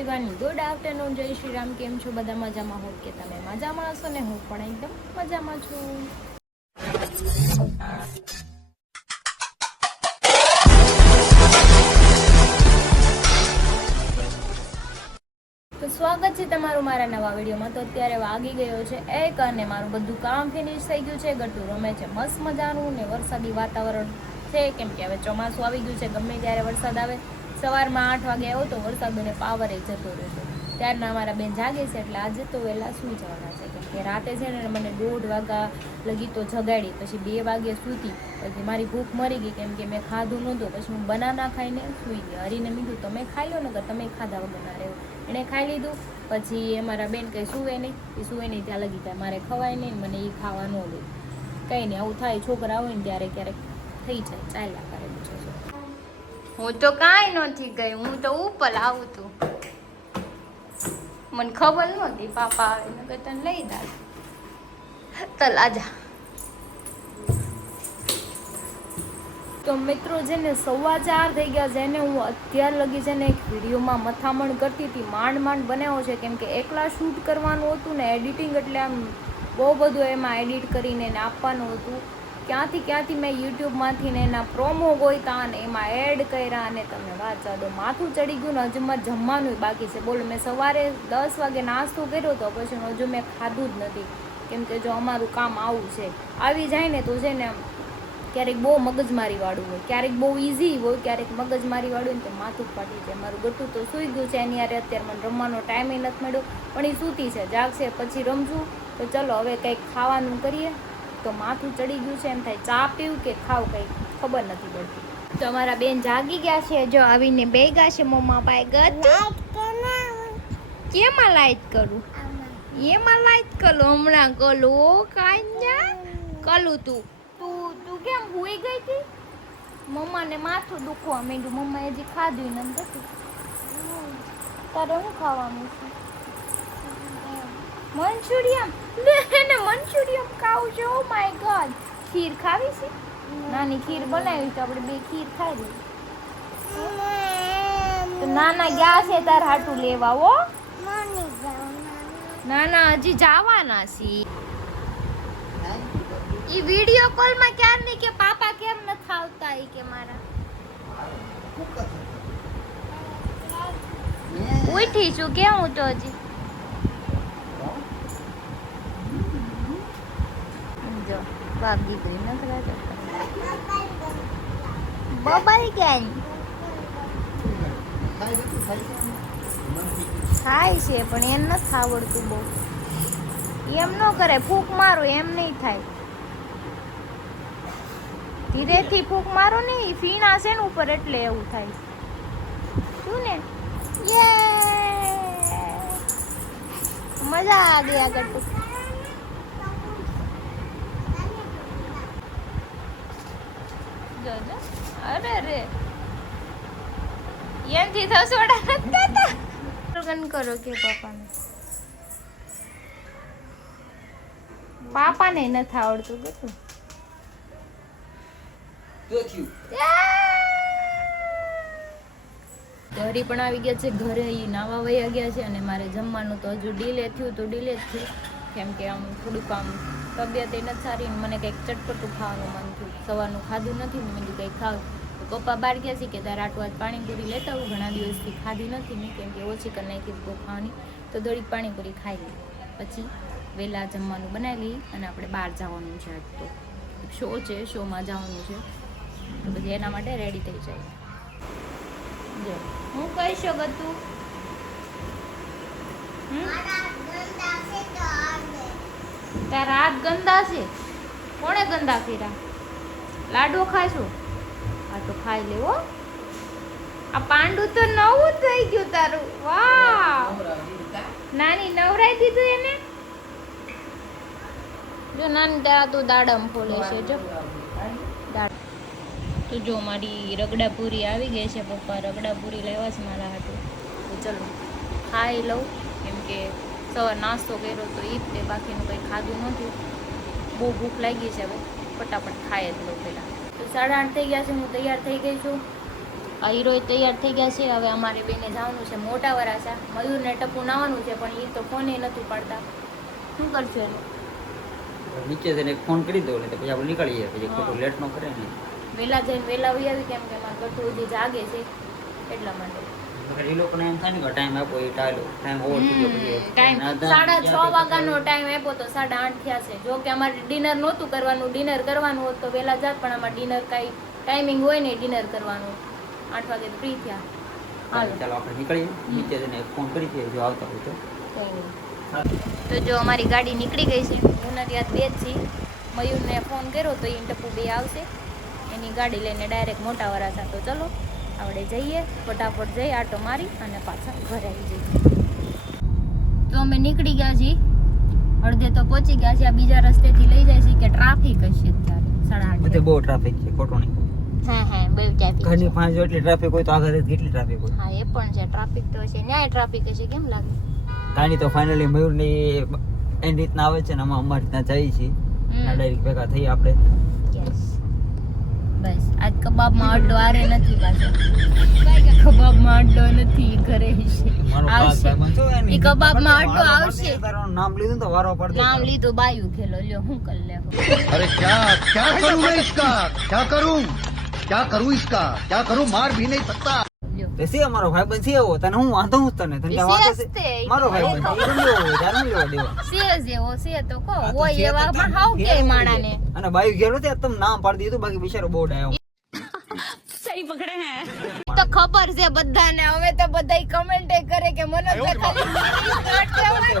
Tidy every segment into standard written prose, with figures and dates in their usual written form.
Everyone, good afternoon, જય શ્રી રામ. કેમ છો બધા? મજામાં હોપ કે તમે મજામાં હશો ને હું પણ એકદમ મજામાં છું. તો સ્વાગત છે તમારું મારા નવા વિડીયોમાં. તો અત્યારે વાગી ગયો છે 1 અને મારું બધું કામ ફિનિશ થઈ ગયું છે. ગટુ રમે છે મસ્ત મજાનું ને વરસાદી વાતાવરણ છે, કેમ કે હવે ચોમાસું આવી ગયું છે. ગમે ત્યારે વરસાદ આવે. સવારમાં 8 વાગે આવ્યો તો વરસાદ અને પાવર જતો રહ્યો. ત્યારના અમારા બેન જાગે છે એટલે આજે તો વહેલા સૂઈ જવાના છે, કેમ કે રાતે છે ને મને 1:30 વાગ્યા લગી તો જગાડી, પછી 2 વાગે સૂતી. પછી મારી ભૂખ મરી ગઈ, કેમ કે મેં ખાધું નહોતું. પછી હું બનાના ખાઈને સૂઈ ગઈ. હરીને મીઠું તમે ખાઈ લો ને, કે તમે ખાધા વગર ના રહ્યો. એણે ખાઈ લીધું. પછી અમારા બેન કંઈ સૂવે નહીં, એ સૂવે નહીં ત્યાં લગી ત્યાં મારે ખવાય નહીં, મને એ ખાવા ન દે. કંઈ નહીં, આવું થાય. છોકરા હોય ને ત્યારે ક્યારેક થઈ જાય, ચાલ્યા કરે બીજું. હું તો કાંઈ નથી ગઈ, હું તો ઉપર આવું તું. મને ખબર નહોતી પાપા આવે ને તને લઈ દા તલ આજા. તો મિત્રો છે ને 4:15 થઈ ગયા છે ને હું અત્યાર લગી છે ને એક વિડીયોમાં મથામણ કરતી હતી. માંડ બનાવ્યો છે, કેમ કે એકલા શૂટ કરવાનું હતું ને એડિટિંગ, એટલે આમ બહુ બધું એમાં એડિટ કરીને આપવાનું હતું. ક્યાંથી મેં યુટ્યુબમાંથી ને એના પ્રોમો ગોઈતા અને એમાં એડ કર્યા અને તમે વાંચા દો. માથું ચડી ગયું ને હજુ મારે જમવાનું બાકી છે. બોલો, મેં સવારે 10 વાગે નાસ્તો કર્યો હતો, પછી હજુ મેં ખાધું જ નથી, કેમ કે જો અમારું કામ આવું છે. આવી જાય ને તો છે ને ક્યારેક બહુ મગજમારીવાળું હોય, ક્યારેક બહુ ઇઝી હોય, ક્યારેક મગજમારીવાળું હોય ને તો માથું ફાટી જાય. મારું ગટું તો સૂઈ ગયું છે, એની યારે અત્યારે મને રમવાનો ટાઈમ નથી મળ્યો, પણ એ સૂતી છે. જાગશે પછી રમશું. તો ચલો હવે કંઈક ખાવાનું કરીએ. તો માથું ચડી ગયું છે, એમ થાય ચા પીવું કે ખાવ, કંઈ ખબર નથી પડતી. તો અમારા બેન જાગી ગયા છે, જો આવીને બેગા છે મમ્મા પાસે. કેમાં લાઈટ કરું? એમાં લાઈટ કરું હમણાં કલું કાંઈ કલું. તું કેમ હોઈ ગઈ હતી? મમ્માને માથું દુખવા માંડ્યું. મમ્મા હજી ખાધું નથી. તારે શું ખાવાનું છે? મંચુરિયમ. એને મંચુરિયમ ખાવું છે. Oh my God. ખીર ખાવી છે? નાની ખીર બનાવી તો આપણે 2 ખીર ખાઈ લઈએ. તો નાના ગયા છે તાર હાટું લેવા. હો નાના હજી જવાના છે. ઈ વિડિયો કોલ માં ક્યાર ની કે પાપા કેમ નથી આવતા, ઈ કે મારા ઉઠી છું કે હું તો હજી જો બાપ દીકરી નથી રાજા બબાઈ કેમ થાય છે, પણ એમ નથી આવડતું બહુ. એમ ન કરે, ફૂંક મારો એમ નહીં થાય. ધીરેથી ફૂંક મારો ને, ફીણા છે ને ઉપર એટલે એવું થાય. શું ને મજા આ ગઈ આગળ તો. જોજો, અરે રે એનથી થસોડા નથી થતા. કરો કે પાપાને નથી આવડતું. કેટલું હરી પણ આવી ગયા છે ઘરે. નાવા વયા ગયા છે અને મારે જમવાનું તો હજુ ડીલે થયું તો ડીલે જ થયું, કેમ કે આમ થોડુંક આમ તબિયત એ નથી સારી. મને કંઈક ચટપટું ખાવાનું મન થયું. સવારનું ખાધું નથી ને મેં કીધું કંઈક ખાવ. તો પપ્પા બહાર ગયા છે કે તારે આટલું આજ પાણીપુરી લેતા આવું. ઘણા દિવસથી ખાધી નથી મેં, કેમ કે ઓછી કરી નાખી બહુ ખાવાની. તો થોડીક પાણીપુરી ખાઈ લઈ, પછી વહેલા જમવાનું બનાવી લઈ. અને આપણે બહાર જવાનું છે આજ તો શો છે, શોમાં જવાનું છે. તો પછી એના માટે રેડી થઈ જાય. જો હું કહી શકું તું તારા હાથ ગંદા છે. કોણે ગંદા કર્યા? લાડુ ખાશું? હા તો ખાઈ લેવો. આ પાંડુ તો નવું થઈ ગયું તારું. વાહ, નાની નવરાઈ દીધું એને. જો નાની તારા તું દાડમ ફોલે છે. જો તો જો મારી રગડાપુરી આવી ગઈ છે. પપ્પા રગડાપુરી લેવા છે મારા હાટું. તો ચલો ખાઈ લઉં, કેમ કે સવાર નાસ્તો કર્યો તો ઈ જ તે, બાકીનું કંઈ ખાધું નથી. બહુ ભૂખ લાગી છે. હવે ફટાફટ ખાઈ જ લઉં પહેલાં. તો 8:30 થઈ ગયા છે. હું તૈયાર થઈ ગઈ છું. આ હીરો તૈયાર થઈ ગયા છે. હવે અમારે બેને જવાનું છે મોટા વરાછા. મયુરને ટપુ નાવાનું છે પણ એ તો ફોને નથી પાડતા. શું કરશો એને? નીચે જઈને ફોન કરી દો ને તો પછી આપણે નીકળીએ, પછી ખોટું લેટ ન કરે ને. વહેલા જઈને વહેલા આવી આવી કેમ કે અમારે ગઠું હજી જાગે છે એટલા માટે. એ લોકોને એમ થાય ને કે ટાઈમ આપો, એ ટાઈમ ઓવર થઈ ગયો પછી ટાઈમ 6:30 વાગ્યાનો ટાઈમ આપ્યો તો 8:30 થયા છે. જો કે અમારે ડિનર નહોતું કરવાનું, ડિનર કરવાનું હોત તો વહેલા જાત, પણ અમારે ડિનર કાંઈ ટાઈમિંગ હોય ને ડિનર કરવાનું. 8 વાગે ફ્રી થયા. હાલો ચાલો આપણે નીકળીએ. નીચે જઈને ફોન કરી દઈએ જો આવતા હોય તો. કંઈ નહીં. તો જો અમારી ગાડી નીકળી ગઈ છે. હું નથી બે જ છીએ. મયુરને ફોન કર્યો તો એ ટપુ બે આવશે એની ગાડી લઈને ડાયરેક્ટ મોટા વરાછા. તો ચલો આપણે જઈએ, ફટાફટ જઈ આટો મારી અને પાછા ઘરે આવી જઈએ. તો અમે નીકળી ગયા છીએ, અડધે તો પહોંચી ગયા છે. આ બીજા રસ્તેથી લઈ જાય છે કે ટ્રાફિક હશે અત્યારે 8:30. બધે બહુ ટ્રાફિક છે, ખોટું નહીં. હા બહુ ટ્રાફિક. ઘરની 5 જેટલી ટ્રાફિક હોય તો આગળ કેટલી ટ્રાફિક હોય. હા એ પણ છે, ટ્રાફિક તો છે. ન્યાય ટ્રાફિક હશે કેમ લાગે? કાંઈ તો ફાઇનલી મયુરની એની રીતના આવે છે ને અમે અમારી રીતના જઈએ છીએ. ડાયરેક્ટ ભેગા થઈ આપણે. યસ બસ આજ કબાબમાં અડ્ડો આરે નથી પાછો. કબાબમાં અડ્ડો નથી, ઘરે આવશે. ઈ કબાબમાં અડ્ડો આવશે. તારું નામ લીધું તો વારો પડે. નામ લીધું બાયુ ખેલો લ્યો હું કર લે. अरे क्या करूं मैं इसका, क्या करूं इसका, क्या करूं, मार भी नहीं सकता. તે સી અમારો ભાઈબંધ છે એવો, તને હું વાંધો હું તને તને વાંધો છે મારો ભાઈબંધ એ ગમ્યો જાનું લેવા દેવા છે જેવો છે તો કો હોય એવા પણ હાવ કે માણાને. અને બાયુ ગેલો તે તમ નામ પાડી દીધું, બાકી બિચારો બોર્ડ આવ્યો. સહી પકડે હે તો ખબર છે બધાને. હવે તો બધાય કમેન્ટ કરે કે મને તો ખાલી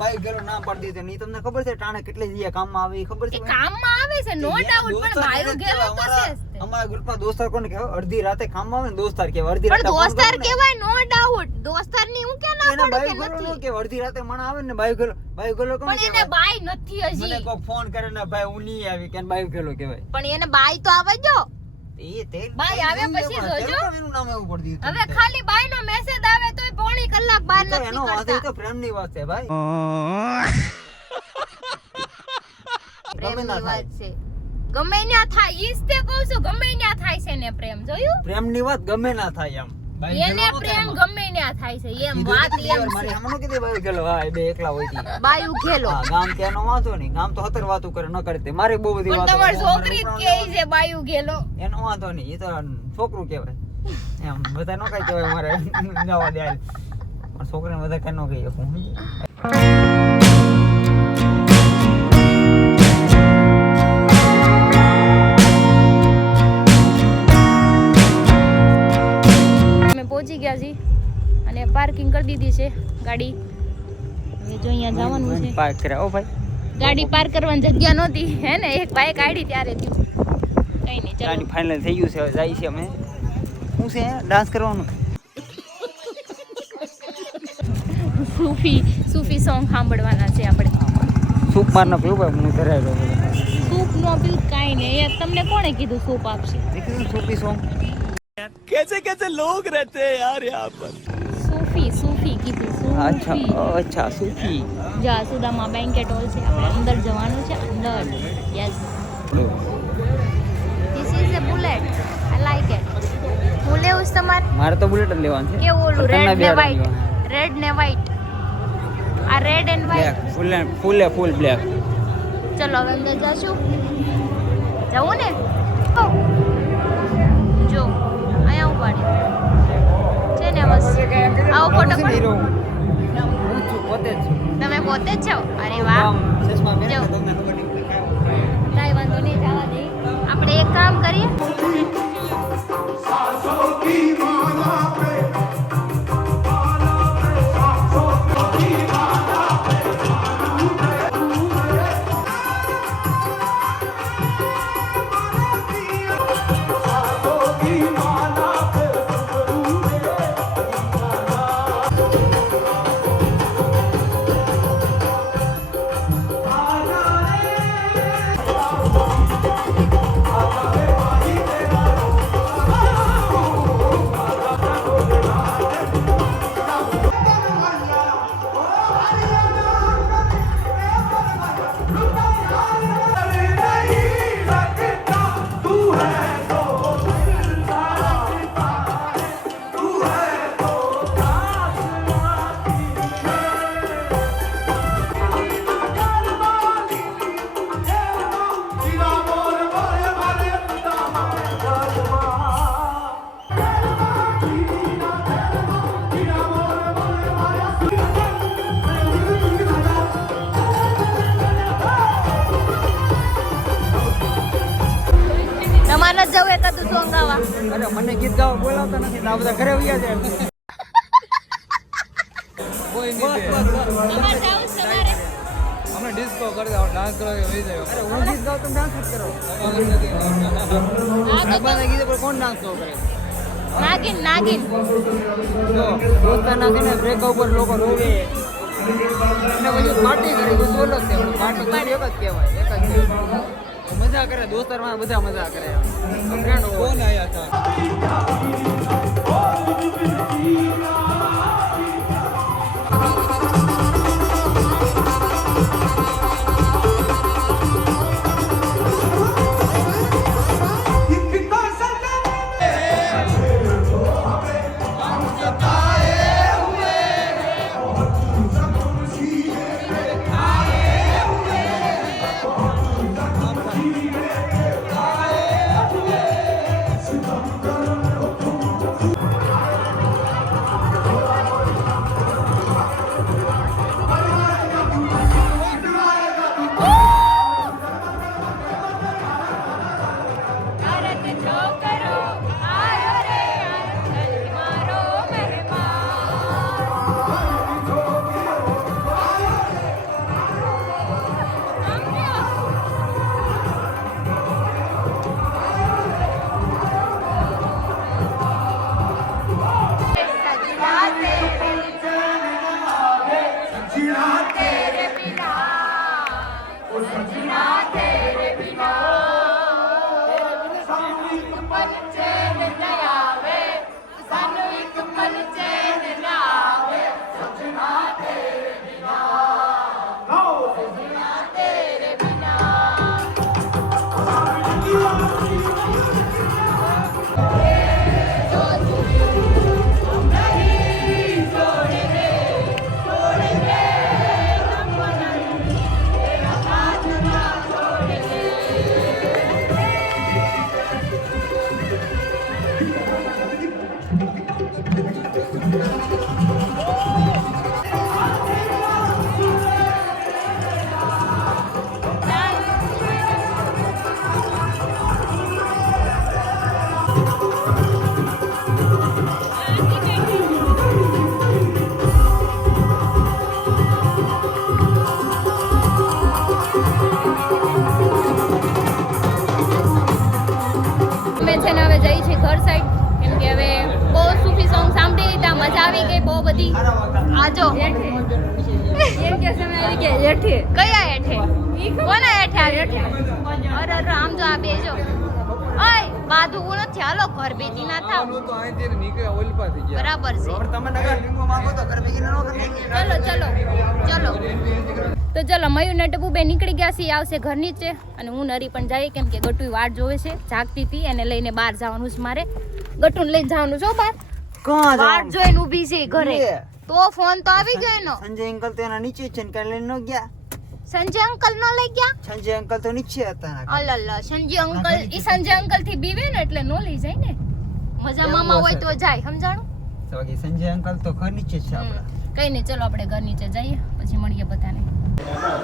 બાયુ ગેલો નામ પાડી દીધું. ની તમને ખબર છે ટાણે કેટલી જીયા કામમાં આવે ખબર છે? કામમાં આવે છે નો ડાઉટ, પણ બાયુ ગેલો તો છે. અમારા ગ્રુપમાં દોસ્તાર કોને કહેવાય? અડધી રાતે કામમાં આવે ને દોસ્તાર કહેવાય. અડધી પણ રાતે દોસ્તાર કહેવાય નો ડાઉટ. દોસ્તાર ની હું કે ના એને પડે બાયુ કે ગેલો નથી, કે અડધી રાતે મણ આવે ને બાયુ ગેલો કોણ પણ એને કહેવાય? બાય નથી મને હજી. કોઈ ફોન કરે ને ભાઈ હું નહીં આવી કે બાયુ ગેલો કહેવાય. પણ એને બાય તો આવે જો. એ તે બાય આવે પછી જોજો. એનું નામ એવું પડી દીધું. હવે ખાલી બાય નો મેસેજ આવે તોય પોણી કલાક બાર તો નથી એનો વાત કરતા. તો પ્રેમની વાત છે ભાઈ. પ્રેમની વાત છે. ગમે ત્યાં થાય ઈજ તે કહું છું, ગમે ત્યાં થાય છે ને પ્રેમ. જોયું? પ્રેમની વાત ગમે ના થાય એમ. એને પ્રેમ ગમે ત્યાં થાય છે એમ વાત એમ મારી છે. આમ નો કીધે બાયુ ગેલો હા એ બે એકલા હોય તી. બાયુ ઘેલો હા ગામ કે એનો વાંધો નહીં, ગામ તો 17 વાતો કરે ન કરે તે મારે બહુ બધી પણ વાતો તમારી છોકરી જ કહે છે બાયુ ઘેલો. એનો વાંધો નહીં, એ તો છોકરું કહેવાય એમ. બધા નો કઈ કહેવાય મારે જવા દે હાલ. પણ છોકરીને બધા કઈ નો કહી શકું. પહોંચી ગયા છીએ અને પાર્કિંગ કરી દીધી છે ગાડી. હવે જો અહીંયા જવાનું છે. પાર્ક કર્યા ઓ ભાઈ. ગાડી પાર્ક કરવાની જગ્યા નહોતી હે ને, એક બાઇક આડી ત્યારે થયું. કઈ નહીં ચલો. ગાડી ફાઇનલ થઈ ગયું છે, હવે જાય છે અમે. શું છે ડાન્સ કરવાનું? સૂફી સોંગ સાંભળવાના છે આપણે. સૂપ માર ના પીવું ભાઈ, હું ધરાય રહ્યો. સૂપ નો પીવું કાંઈ નહીં. એ તમને કોણે કીધું સૂપ આપશે? દેખ્યું સૂપી સોંગ? कैसे लोग रहते हैं यार यहाँ पर. સૂફી કીધું. અચ્છા સૂફી. જા સુદામા બેન્કેટ હોલ છે, આપણે અંદર જવાનું છે. અંદર yes. This is a bullet. I like it. હું લેવું છે તમારે? મારે તો બુલેટ જ લેવાનું છે. કેવું ઓલું પણ રેડ તમને ને બે વ્હાઈટ? લેવાના. રેડ ને વ્હાઈટ. આ red and white. Full black. ચલો હવે અંદર જશું. જવું ને? જો અહીંયા ઉપાડી છે ને બસ. આવો ફોટો પાડો. હું છું પોતે જ છું. તમે પોતે જ છો? અરે વાહ. આમ ચશ્મા પહેરે જો. તો તમને ખબર નહીં કાંઈ. કાંઈ વાંધો નહીં, જવા દઈએ. આપણે એક કામ કરીએ. ગાવા? અરે મને ગીત ગાવા બોલાવતા નથી તો આ બધા ઘરે વયા જાય કોઈ બસ નહીં બસ બસ તમારે જાવું છે સવારે? અમે ડિસ્કો કરી દે ડાન્સ કરવા વહી જાય અરે હું ગીત ગાઉં તમે ડાન્સ જ કરો હા તો બાબાના ગીતે પર કોણ ડાન્સ તો કરે નાગિન નાગિન. જો દોસ્તાના છે ને બ્રેકઅપ પર લોકો રોવે અને પછી પાર્ટી કરે બસ બોલો જ તે પાર્ટી તો એક જ કહેવાય એક જ કહેવાય મજા કરે દોસ્તારમાં બધા મજા કરે ફ્રેન્ડ કોણ આયા હતા ભારત છોકરો આયો રે આંચલ મારો અમે છે ને હવે જઈ છીએ ઘર સાઈડ કેમ કે હવે બહુ સૂફી સોંગ સાંભળી લીધા મજા આવી ગઈ બહુ બધી. આજો એમ કે સમય આવી ગયા હેઠે. કયા હેઠે? કોના હેઠે આ હેઠે? અરે અરે આમ જો આ બેજો ઓય બાધું નથી હાલો ઘર બેજી ના થાવ તો અહીંથી નીકળ્યા ઓલી પાસે ગયા બરાબર છે. તમે નગર લીંબુ માંગો તો ઘર ભેગી ન કરી ચલો ચલો ચલો તો ચલો મયુર ને ટબુબે નીકળી ગયા છે આવશે ઘર નીચે અને હું નરી પણ જઈએ કેમ કે ગટુ વાટ જોવે છે જાગતી હતી એને લઈને બહાર જવાનું છે મારે ગટુને લઈને જવાનું છો બહાર કોણ વાટ જોઈને ઊભી છે ઘરે તો ફોન તો આવી ગયો એનો સંજય અંકલ તો એના નીચે છે ને કાલે લઈને ન ગયા સંજય અંકલ નો લઈ ગયા સંજય અંકલ તો નીચે હતા અલલ્લા સંજય અંકલ ઈ સંજય અંકલ થી બીવે ને એટલે નો લઈ જાય ને મજા મામા હોય તો જાય સમજાણું તો બાકી સંજય અંકલ તો ઘર નીચે જ છે આપણા કઈ નહીં ચલો આપણે ઘર નીચે જઈએ પછી મળીએ બધાને.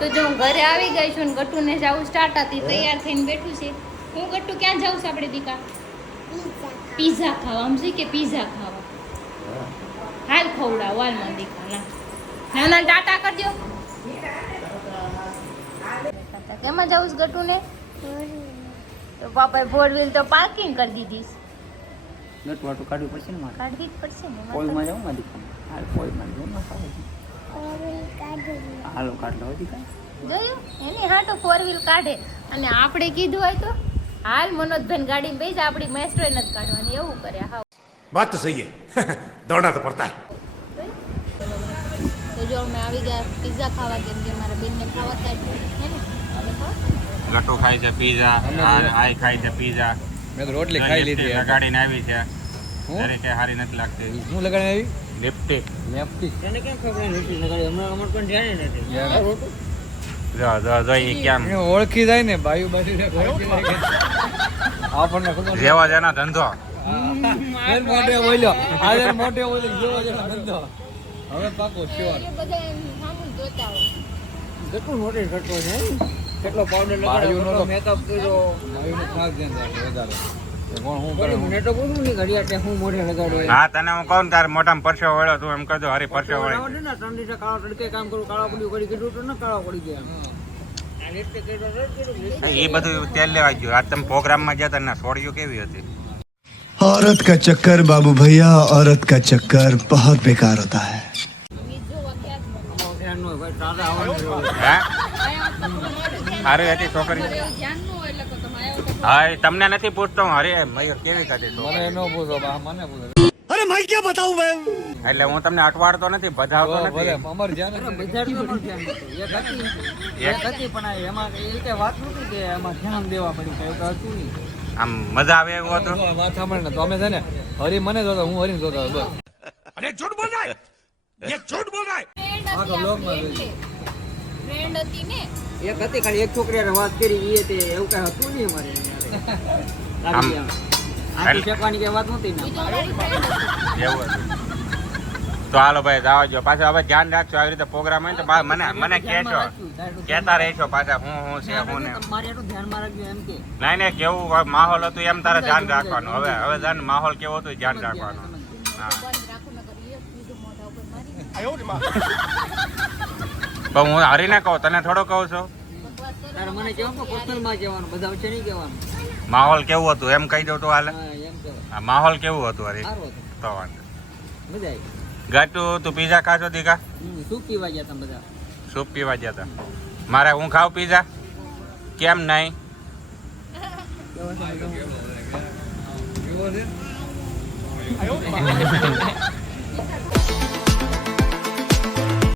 તો જો હું ઘરે આવી ગઈ છું ને ગટ્ટુને જાવું સ્ટાર્ટ હતી તૈયાર થઈને બેઠું છે. હું ગટ્ટુ ક્યાં જાઉં છું આપણે દીકા? પીઝા ખાવા સમજી કે પીઝા ખાવા હાલ ખવડાવ હાલ મને દીકા ના ટાટા કરજો. કેમાં જાઉં છું ગટ્ટુને? તો પાપાએ 4 વ્હીલ તો પાર્કિંગ કરી દીધી. નટવાટું કાઢવું પડશે ને મારે કાઢવી જ પડશે ને પોઈમાં જાઉં મારી હાલ પોઈમાં જાઉં હાલો કાઢ લો હતી કાંઈ જોયું એની હાટો 4 વ્હીલ કાઢે અને આપણે કીધું હોય તો હાલ મનોજભાઈ ગાડીમાં બેસી જા આપણી મેસ્ટ્રો નથી કાઢવાની એવું કરે. હા बात तो सही है दौड़ना तो पड़ता है તો જો અમે આવી ગયા પિઝા ખાવા કેમ કે મારા બેનને ખાવા થાય હે ને અમે ખાવા ગટો ખાય છે પીઝા આઈ ખાય છે પીઝા મેં તો રોટલી ખાઈ લીધી લગાડીને આવી છે હું? દરેકે સારી નથી લાગતી હું લગાડી આવી લિપસ્ટિક લેફ્ટી એને કેમ ખબર નથી લગાડી હમણાં અમર પણ ધ્યાન નથી જો ઈ કેમ એને ઓળખી જાય ને બાયુ બાજુ ઓળખી જાય આપણને ખબર જેવા જેના ધંધો એર મોટે બોલ્યો આદર મોટે બોલ્યો જેવો જેવો ધંધો હવે પાકો શ્યોર એ બધા એમ સામું જોતા હોય. કેટલું નોટિસ કરતો છે કેટલો પાવડર બાયુનો લગાડ્યો તો- મેકઅપ કર્યો બાયુનું ખાસ ધ્યાન રાખે વધારે કોણ શું કરે મને તો બોલું નહીં ઘડિયાળ તે હું મોઢે લગાડું હા તને હું કહું ને તારે મોઢામાં પરસેવો વળ્યો તું એમ કહેજો હરી પરસેવો વળે આવડે ને 3 લીટર કાળો તડકે કામ કરું કાળા પડ્યું કરી કીધું તો ન કાળો પડી ગયા એ બધું તેલ લેવા ગયું આજ તમે પ્રોગ્રામમાં ગયા હતા ને સોડિયો કેવી હતી औरत का चक्कर बाबू भैया औरत का चक्कर बहुत बेकार होता है ધ્યાન ન હોય ભાઈ તારે આવવાનું હે સારી હતી છોકરી હા એ તમને નથી પૂછતો હું હરી મયુર કેવી હતી છોકરી? મને ન પૂછો બા મને પૂછો अरे मैं क्या बताऊं मैं એટલે હું તમને અટવાડતો નથી બધાવતો ભલે નથી અમર જ્યાં અરે બજાર તો નથી ધ્યાન દીધું. એક હતી પણ આ એમાં એ રીતે વાત નહોતી કે એમાં ધ્યાન દેવા પડ્યું કે એવું તો હતું નહીં આમ મજા આવે એવું હતું વાત સાંભળ ને તમે છે ને હરી મને જોતો હું હરીને જોતો બસ अरे झूठ बोल रहा है ये झूठ बोल रहा है આખા બ્લોગમાં જોઈ ફ્રેન્ડ હતી ને એક હતી ખાલી એક છોકરી હારે વાત કરી એ તે એવું કઈ હતું નહીં અમારે આમ આખી ફેંકવાની કઈ વાત નહોતી ને એવું હતું તો હાલો ભાઈ જાવા જો પાછા હવે ધ્યાન રાખજો આવી રીતે પ્રોગ્રામ હોય ને તો મને કહેશો કહેતા રહેશો પાછા હું છે હું ને મારે એટલું ધ્યાનમાં રાખજો એમ કે નહીં નહીં કેવું માહોલ હતું એમ તારે ધ્યાન રાખવાનું હવે જાન માહોલ કેવો હતું ધ્યાન રાખવાનું હા પણ હું હરીને કહું તને થોડો કહું છું તારે મને કહેવાનું પર્સનલમાં કહેવાનું બધા વચ્ચે નહીં કહેવાનું માહોલ કેવું હતું એમ કહી દઉં તો હાલે હા એમ કહેવાય આ માહોલ કેવું હતું હરી સારું હતું તો વાંધો મજા આવી ગાટુ તું પીઝા ખાશો દીકા શું પીવા ગયા તમે બધા સૂપ પીવા ગયા હતા મારે હું ખાવ પીઝા કેમ નહીં કેવો છે